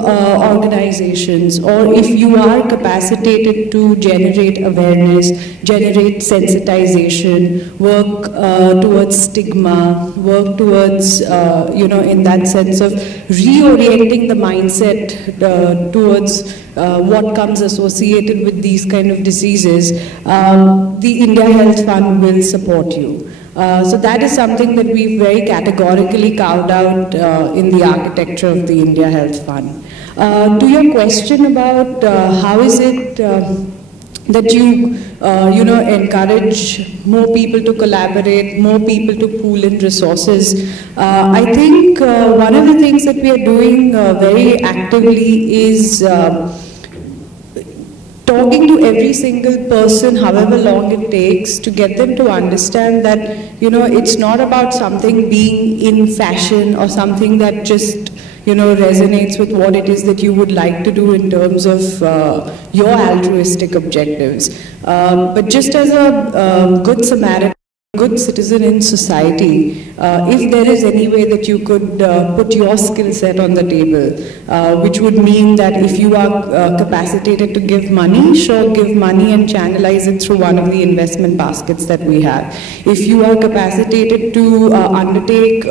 organizations, or if you are capacitated to generate awareness, generate sensitization, work towards stigma, work towards, in that sense of reorienting the mindset towards what comes associated with these kind of diseases, the India Health Fund will support you. So that is something that we've very categorically carved out in the architecture of the India Health Fund. To your question about how is it that you encourage more people to collaborate, more people to pool in resources. I think one of the things that we are doing very actively is talking to every single person, however long it takes, to get them to understand that, it's not about something being in fashion or something that just resonates with what it is that you would like to do in terms of your altruistic objectives. But just as a good Samaritan, good citizen in society, if there is any way that you could put your skill set on the table, which would mean that if you are capacitated to give money, sure, give money and channelize it through one of the investment baskets that we have. If you are capacitated to undertake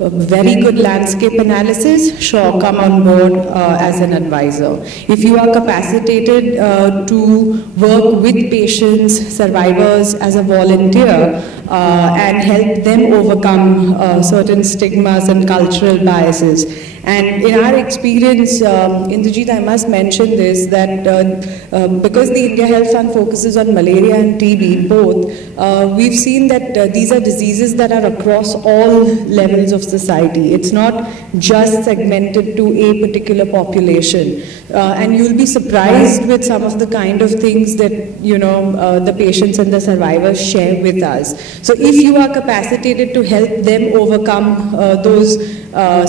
very good landscape analysis, sure, come on board as an advisor. If you are capacitated to work with patients, survivors as a volunteer, and help them overcome certain stigmas and cultural biases. And in our experience, Indrajit, I must mention this, that because the India Health Fund focuses on malaria and TB both, we've seen that these are diseases that are across all levels of society. It's not just segmented to a particular population. And you'll be surprised with some of the kind of things that, the patients and the survivors share with us. So if you are capacitated to help them overcome those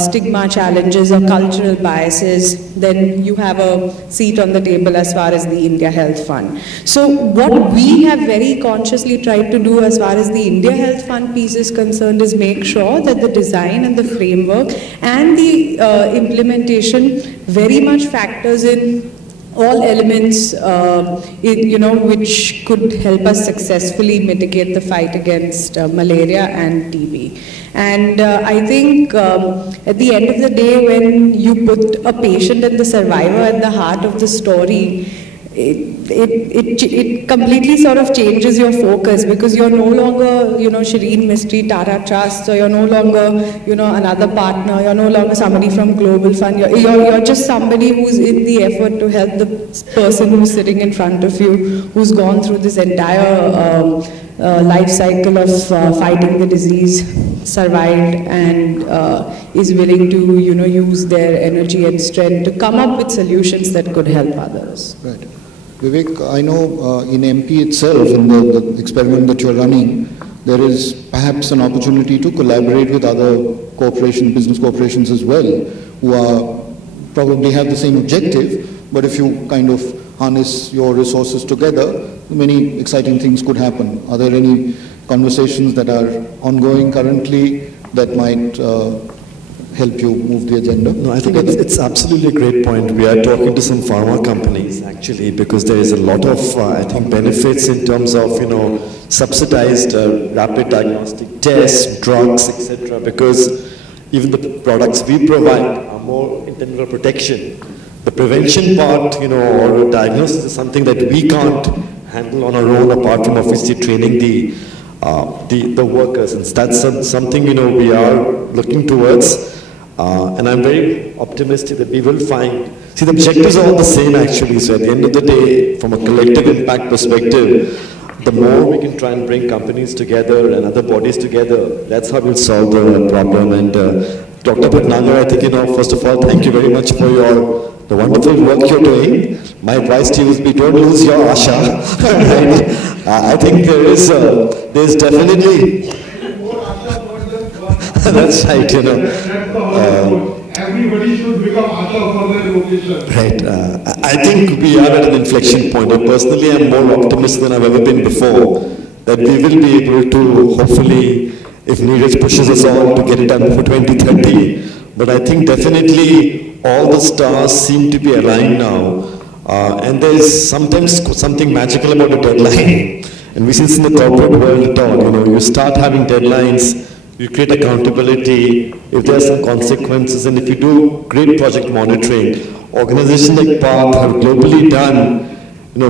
stigma challenges or cultural biases, then you have a seat on the table as far as the India Health Fund. So what we have very consciously tried to do as far as the India Health Fund piece is concerned is make sure that the design and the framework and the implementation very much factors in all elements, which could help us successfully mitigate the fight against malaria and TB. And I think at the end of the day, when you put a patient and the survivor at the heart of the story, it completely sort of changes your focus, because you're no longer, Shireen Mystery, Tara Trust, or you're no longer, another partner, you're no longer somebody from Global Fund, you're just somebody who's in the effort to help the person who's sitting in front of you, who's gone through this entire life cycle of fighting the disease, survived, and is willing to, use their energy and strength to come up with solutions that could help others. Right. Vivek, I know in MP itself, in the experiment that you're running, there is perhaps an opportunity to collaborate with other business corporations as well, who probably have the same objective, but if you kind of harness your resources together, many exciting things could happen. Are there any conversations that are ongoing currently that might help you move the agenda? No, I think it's absolutely a great point. We are talking to some pharma companies actually, because there is a lot of, I think, benefits in terms of, subsidized rapid diagnostic tests, drugs, etc. Because even the products we provide are more intended for protection. The prevention part, or diagnosis is something that we can't handle on our own, apart from obviously training the workers, and that's something we are looking towards. And I'm very optimistic that we will find, see, the objectives are all the same actually, so at the end of the day, from a collective impact perspective, the more we can try and bring companies together and other bodies together, that's how we'll solve the problem. And Dr. Bhatnagar, I think, first of all, thank you very much for the wonderful work you're doing. My advice to you is don't lose your asha. Right? I think there's definitely... That's right, everybody should become asha for their vocation. Right. I think we are at an inflection point. Personally, I'm more optimistic than I've ever been before, that we will be able to, hopefully, if Neeraj pushes us all, to get it done for 2030. But I think definitely all the stars seem to be aligned now. And there's sometimes something magical about a deadline. And we see this in the corporate world at all. You start having deadlines, you create accountability, if there are some consequences, and if you do great project monitoring. Organizations like PATH have globally done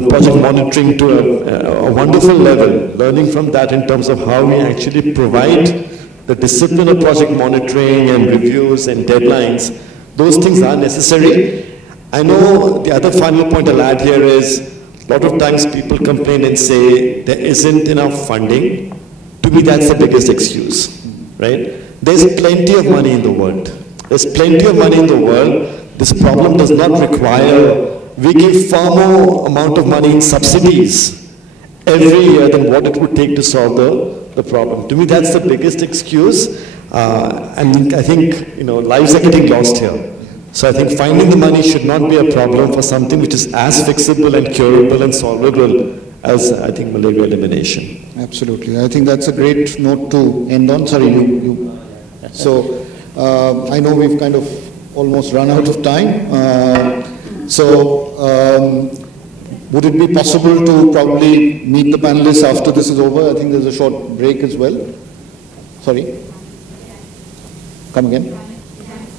project monitoring to a wonderful level, learning from that in terms of how we actually provide the discipline of project monitoring and reviews and deadlines Those things are necessary. I know the other final point I'll add here is, a lot of times people complain and say there isn't enough funding. To me, that's the biggest excuse, right? There's plenty of money in the world. There's plenty of money in the world. This problem does not require, we give far more amount of money in subsidies every year than what it would take to solve the problem. To me, that's the biggest excuse. And I think, lives are getting lost here. So I think finding the money should not be a problem for something which is as fixable and curable and solvable as, I think, malaria elimination. Absolutely. I think that's a great note to end on. Sorry, So I know we've kind of almost run out of time. Would it be possible to probably meet the panelists after this is over? I think there's a short break as well. Sorry? Come again?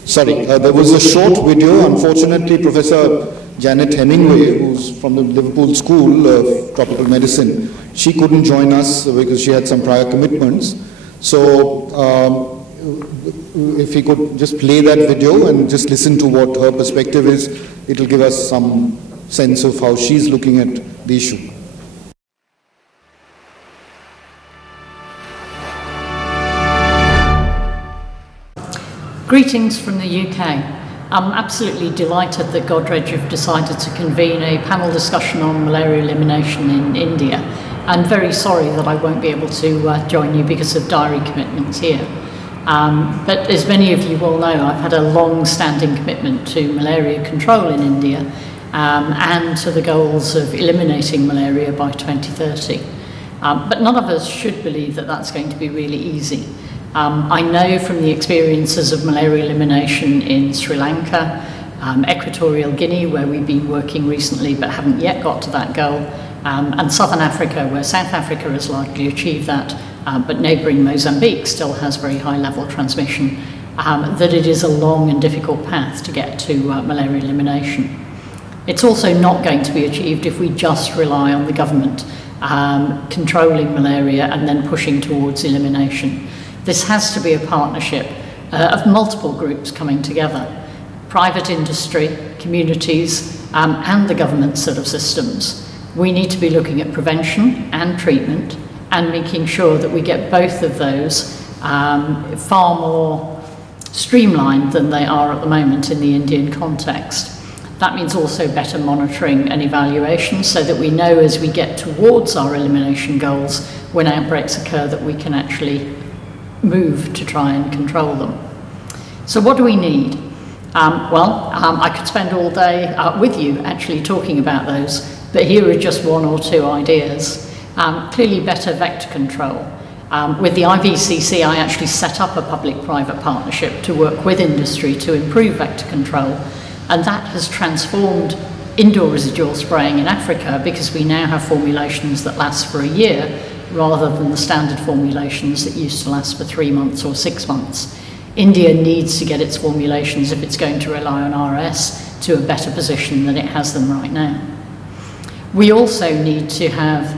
Sorry, there was a short video. Unfortunately, Professor Janet Hemingway, who's from the Liverpool School of Tropical Medicine, she couldn't join us because she had some prior commitments. So if we could just play that video and just listen to what her perspective is, it will give us some sense of how she's looking at the issue. Greetings from the UK. I'm absolutely delighted that Godrej have decided to convene a panel discussion on malaria elimination in India, and very sorry that I won't be able to join you because of diary commitments here. But as many of you will know, I've had a long-standing commitment to malaria control in India and to the goals of eliminating malaria by 2030. But none of us should believe that that's going to be really easy. I know from the experiences of malaria elimination in Sri Lanka, Equatorial Guinea, where we've been working recently but haven't yet got to that goal, and Southern Africa, where South Africa has largely achieved that, but neighbouring Mozambique still has very high level transmission, that it is a long and difficult path to get to malaria elimination. It's also not going to be achieved if we just rely on the government controlling malaria and then pushing towards elimination. This has to be a partnership of multiple groups coming together. Private industry, communities, and the government sort of systems. We need to be looking at prevention and treatment and making sure that we get both of those far more streamlined than they are at the moment in the Indian context. That means also better monitoring and evaluation so that we know as we get towards our elimination goals, when outbreaks occur, that we can actually move to try and control them. So what do we need? I could spend all day with you actually talking about those, but here are just one or two ideas. Clearly better vector control. With the IVCC, I actually set up a public-private partnership to work with industry to improve vector control, and that has transformed indoor residual spraying in Africa because we now have formulations that last for a year rather than the standard formulations that used to last for 3 months or 6 months. India needs to get its formulations, if it's going to rely on RS, to a better position than it has them right now. We also need to have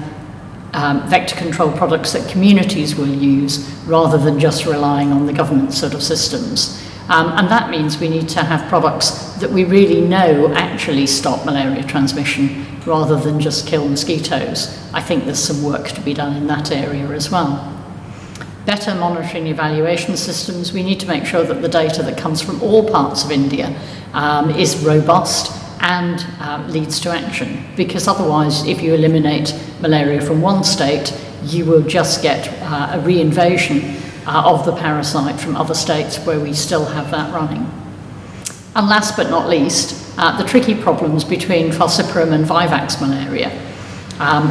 vector control products that communities will use rather than just relying on the government sort of systems. And that means we need to have products that we really know actually stop malaria transmission rather than just kill mosquitoes. I think there's some work to be done in that area as well. Better monitoring evaluation systems. We need to make sure that the data that comes from all parts of India is robust and leads to action, because otherwise if you eliminate malaria from one state, you will just get a reinvasion of the parasite from other states where we still have that running. And last but not least, the tricky problems between falciparum and vivax malaria.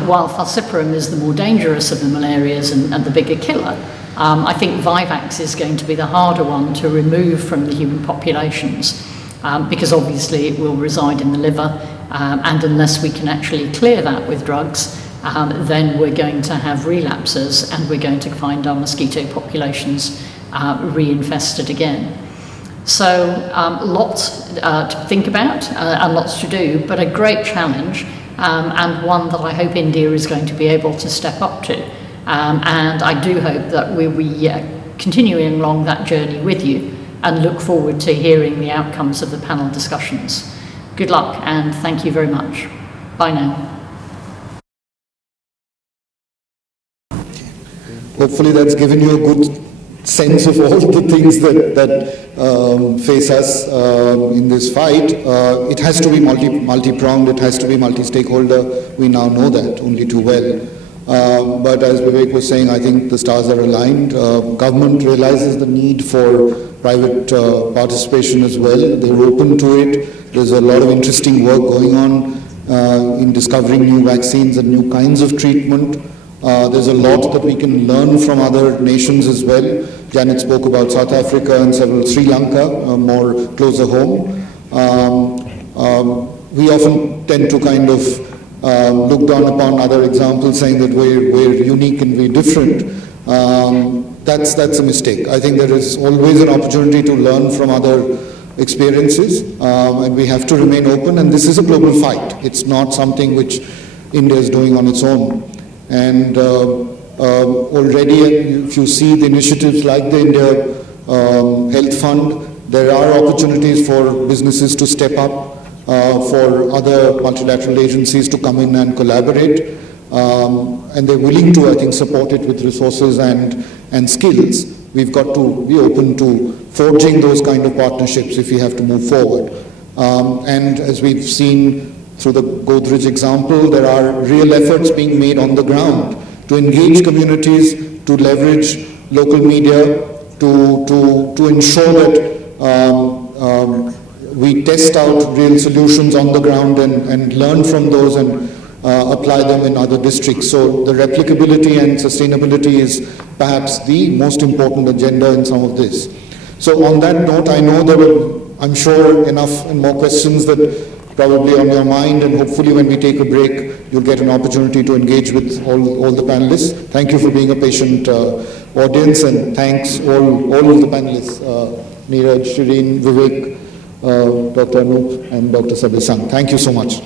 While falciparum is the more dangerous of the malarias and the bigger killer, I think vivax is going to be the harder one to remove from the human populations because obviously it will reside in the liver, and unless we can actually clear that with drugs, then we're going to have relapses and we're going to find our mosquito populations reinfested again. So lots to think about and lots to do, but a great challenge and one that I hope India is going to be able to step up to. And I do hope that we'll be continuing along that journey with you and look forward to hearing the outcomes of the panel discussions. Good luck and thank you very much. Bye now. Hopefully that's given you a good sense of all the things that face us in this fight. It has to be multi-pronged, it has to be multi-stakeholder. We now know that only too well. But as Vivek was saying, I think the stars are aligned. Government realizes the need for private participation as well. They're open to it. There's a lot of interesting work going on in discovering new vaccines and new kinds of treatment. There's a lot that we can learn from other nations as well. Janet spoke about South Africa and Sri Lanka, more closer home. We often tend to kind of look down upon other examples saying that we're unique and we're different. That's a mistake. I think there is always an opportunity to learn from other experiences, and we have to remain open, and this is a global fight. It's not something which India is doing on its own. And already, if you see the initiatives like the India Health Fund, there are opportunities for businesses to step up, for other multilateral agencies to come in and collaborate, and they're willing to, I think, support it with resources and skills. We've got to be open to forging those kind of partnerships if we have to move forward. And as we've seen through the Godrej example, there are real efforts being made on the ground to engage communities, to leverage local media, to ensure that we test out real solutions on the ground and learn from those and apply them in other districts. So the replicability and sustainability is perhaps the most important agenda in some of this. So on that note, I know there were, I'm sure, enough and more questions that probably on your mind, and hopefully when we take a break, you'll get an opportunity to engage with all the panelists. Thank you for being a patient audience, and thanks all of the panelists, Neeraj, Shireen, Vivek, Dr. Anup, and Dr. Sabir Sangh. Thank you so much.